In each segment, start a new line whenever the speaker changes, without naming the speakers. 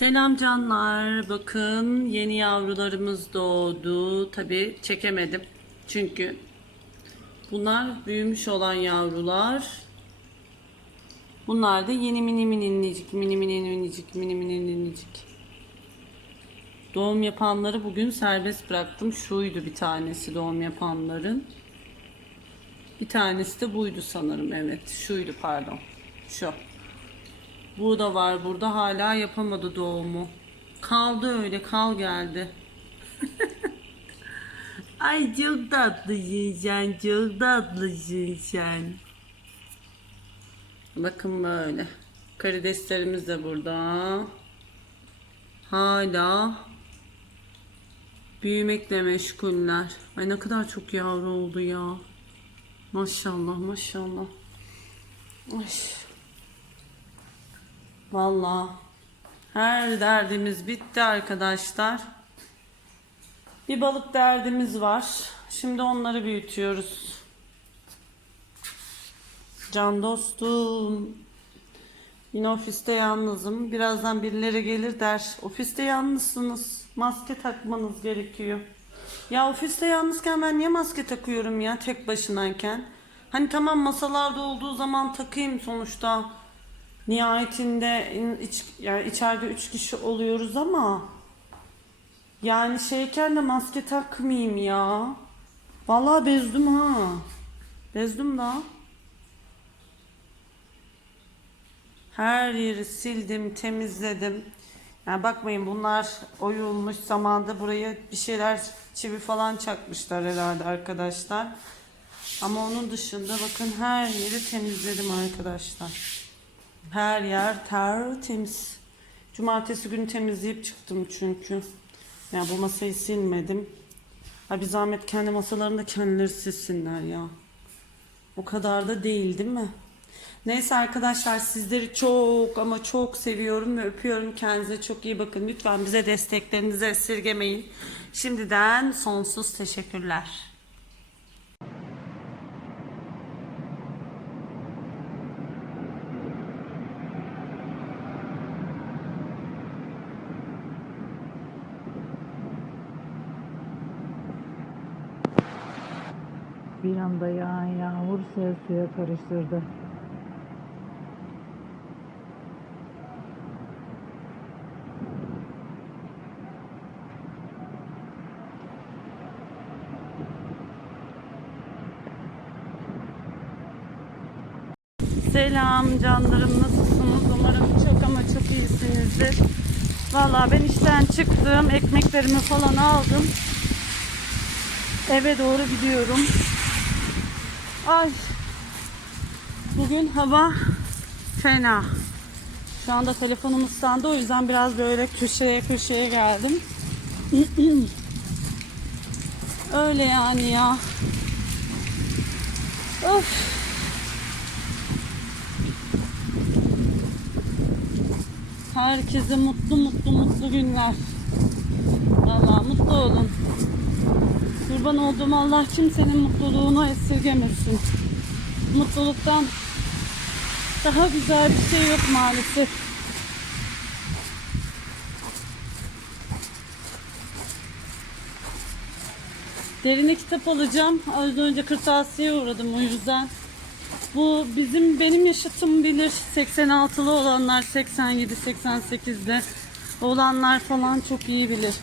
Selam canlar. Bakın yeni yavrularımız doğdu. Tabi çekemedim. Çünkü bunlar büyümüş olan yavrular. Bunlar da yeni mini minicik, mini mini minicik, mini mini minicik. Doğum yapanları bugün serbest bıraktım. Şuydu bir tanesi doğum yapanların. Bir tanesi de buydu sanırım. Evet, şuydu pardon. Şu. Bu da var burada hala yapamadı doğumu. Kaldı öyle kal geldi. Ay çok tatlısın sen çok tatlısın sen. Bakın böyle. Karideslerimiz de burada. Hala büyümekle meşguller. Ay ne kadar çok yavru oldu ya. Maşallah maşallah. Ay. Vallahi her derdimiz bitti arkadaşlar. Bir balık derdimiz var. Şimdi onları büyütüyoruz. Can dostum. Yine ofiste yalnızım. Birazdan birileri gelir der. Ofiste yalnızsınız. Maske takmanız gerekiyor. Ya ofiste yalnızken ben niye maske takıyorum ya tek başınayken? Hani tamam masalarda olduğu zaman takayım sonuçta. Nihayetinde in- iç, yani içeride üç kişi oluyoruz ama yani şeyken de maske takmayayım ya. Vallahi bezdim ha. Bezdim da. Her yeri sildim, temizledim. Yani bakmayın bunlar oyulmuş zamanda buraya bir şeyler çivi falan çakmışlar herhalde arkadaşlar. Ama onun dışında bakın her yeri temizledim arkadaşlar. Her yer tertemiz. Cumartesi günü temizleyip çıktım çünkü. Ya bu masayı silmedim. Ha bir zahmet kendi masalarını da kendileri silsinler ya. O kadar da değil değil mi? Neyse arkadaşlar sizleri çok ama çok seviyorum ve öpüyorum. Kendinize çok iyi bakın. Lütfen bize desteklerinizi esirgemeyin. Şimdiden sonsuz teşekkürler.
Bir anda yağan yağmur sel suya karıştırdı.
Selam canlarım nasılsınız? Umarım çok ama çok iyisinizdir. Vallahi ben işten çıktım. Ekmeklerimi falan aldım. Eve doğru gidiyorum. Ay. Bugün hava fena. Şu anda telefonum ıslandı o yüzden biraz böyle köşeye köşeye geldim. Öyle yani ya. Of. Herkese mutlu mutlu mutlu günler. Vallahi mutlu olun. Kurban olduğum Allah kimsenin mutluluğunu esirgemesin. Mutluluktan daha güzel bir şey yok maalesef. Derine kitap alacağım. Az önce kırtasiye uğradım o yüzden. Bu bizim benim yaşıtım bilir. 86'lı olanlar 87 88'de olanlar falan çok iyi bilir.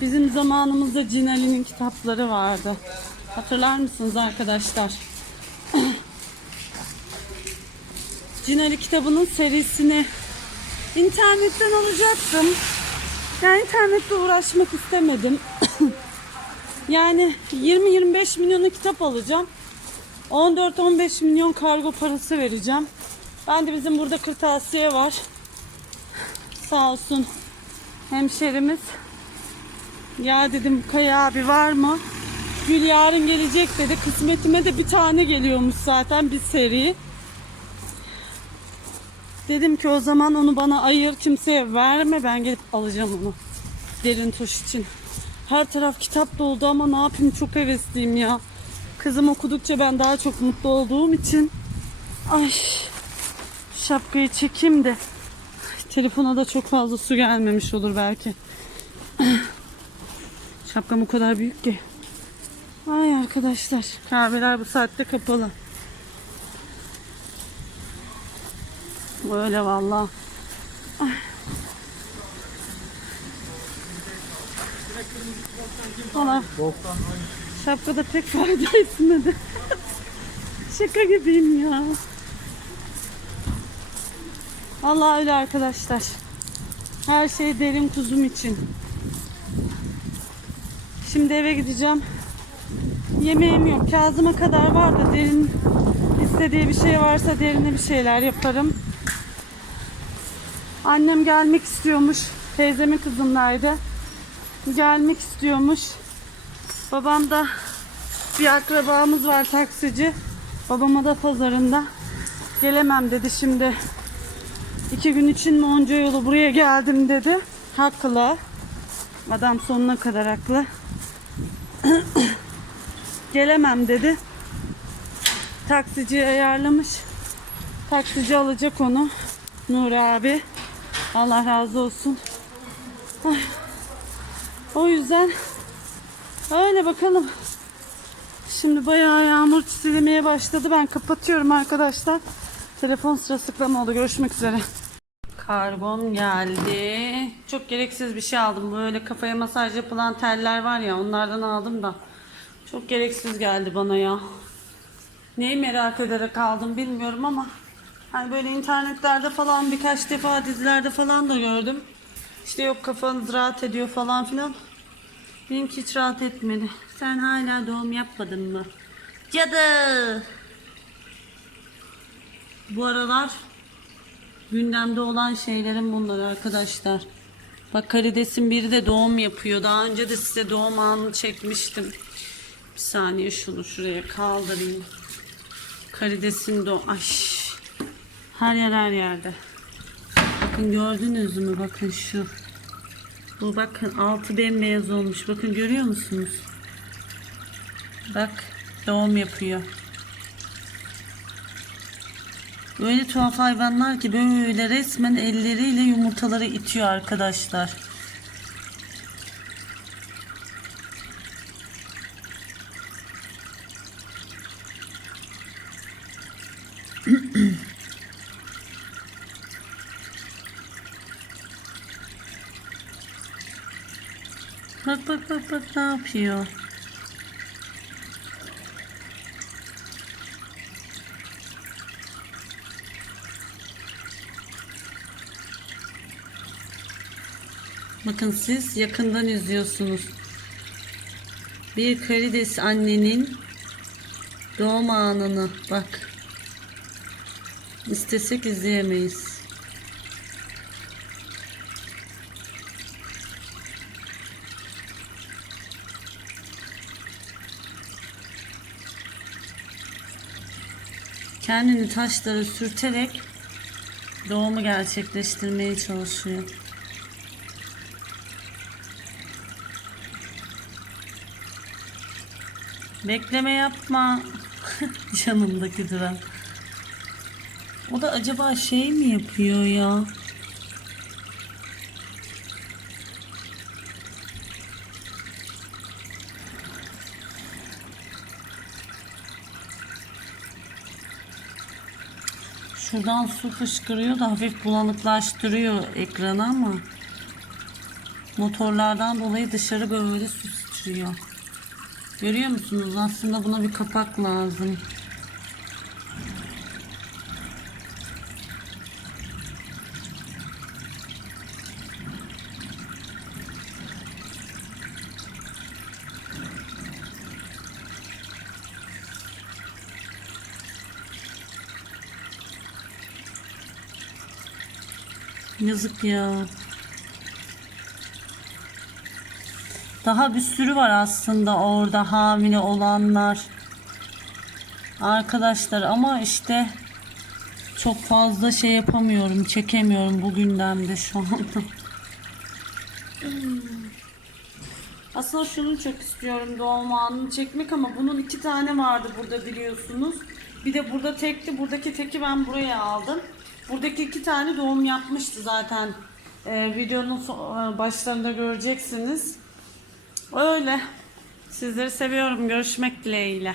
Bizim zamanımızda Cinali'nin kitapları vardı. Hatırlar mısınız arkadaşlar? Cinali kitabının serisini internetten alacaktım. Yani internette uğraşmak istemedim. yani 20-25 milyonu kitap alacağım. 14-15 milyon kargo parası vereceğim. Ben de bizim burada kırtasiye var. Sağ olsun hemşerimiz. Ya dedim Kaya abi var mı? Gül yarın gelecek dedi. Kısmetime de bir tane geliyormuş zaten bir seri. Dedim ki o zaman onu bana ayır kimseye verme ben gelip alacağım onu. Derin tuş için. Her taraf kitap doldu ama ne yapayım çok hevesliyim ya. Kızım okudukça ben daha çok mutlu olduğum için. Ay şapkayı çekeyim de Telefona da çok fazla su gelmemiş olur belki. Şapkam o kadar büyük ki. Ay arkadaşlar kahveler bu saatte kapalı. Böyle vallahi. Ay. Valla şapkada pek fayda etmedi. Şaka gibiyim ya. Allah öyle arkadaşlar. Her şey derin kuzum için. Şimdi eve gideceğim. Yemeğim yok. Kazıma kadar var da derin istediği bir şey varsa derine bir şeyler yaparım. Annem gelmek istiyormuş. Teyzemin kızındaydı. Gelmek istiyormuş. Babam da bir akrabamız var taksici. Babama da pazarında. Gelemem dedi şimdi. İki gün için mi onca yolu buraya geldim dedi. Haklı. Adam sonuna kadar haklı. Gelemem dedi. Taksici ayarlamış. Taksici alacak onu. Nur abi. Allah razı olsun. Ay. O yüzden öyle bakalım. Şimdi bayağı yağmur çizilemeye başladı. Ben kapatıyorum arkadaşlar. Telefon sırılsıklam oldu. Görüşmek üzere. Karbon geldi. Çok gereksiz bir şey aldım. Böyle kafaya masaj yapılan teller var ya onlardan aldım da. Çok gereksiz geldi bana ya. Neyi merak ederek aldım bilmiyorum ama hani böyle internetlerde falan birkaç defa dizilerde falan da gördüm. İşte yok kafanız rahat ediyor falan filan. Benimki hiç rahat etmedi. Sen hala doğum yapmadın mı? Cadı! Bu aralar gündemde olan şeylerin bunları arkadaşlar. Bak karidesin biri de doğum yapıyor. Daha önce de size doğum anını çekmiştim. Bir saniye şunu şuraya kaldırayım. Karidesin doğum... Ay. Her yer her yerde. Bakın gördünüz mü? Bakın şu. Bu bakın altı bembeyaz olmuş. Bakın görüyor musunuz? Bak doğum yapıyor. Öyle tuhaf hayvanlar ki böyle resmen elleriyle yumurtaları itiyor arkadaşlar. Bak bak bak bak ne yapıyor. Bakın siz yakından izliyorsunuz. Bir karides annenin doğum anını bak. İstesek izleyemeyiz. Kendini taşlara sürterek doğumu gerçekleştirmeye çalışıyor. Bekleme yapma. Yanımdaki duran. O da acaba şey mi yapıyor ya? Şuradan su fışkırıyor da hafif bulanıklaştırıyor ekranı ama motorlardan dolayı dışarı böyle su sıçrıyor. Görüyor musunuz? Aslında buna bir kapak lazım. Yazık ya. Daha bir sürü var aslında orada hamile olanlar. Arkadaşlar ama işte çok fazla şey yapamıyorum, çekemiyorum bu gündemde şu anda. Aslında şunu çok istiyorum doğum anını çekmek ama bunun iki tane vardı burada biliyorsunuz. Bir de burada tekti. Buradaki teki ben buraya aldım. Buradaki iki tane doğum yapmıştı zaten. Ee, videonun so- başlarında göreceksiniz. Öyle. Sizleri seviyorum. Görüşmek dileğiyle.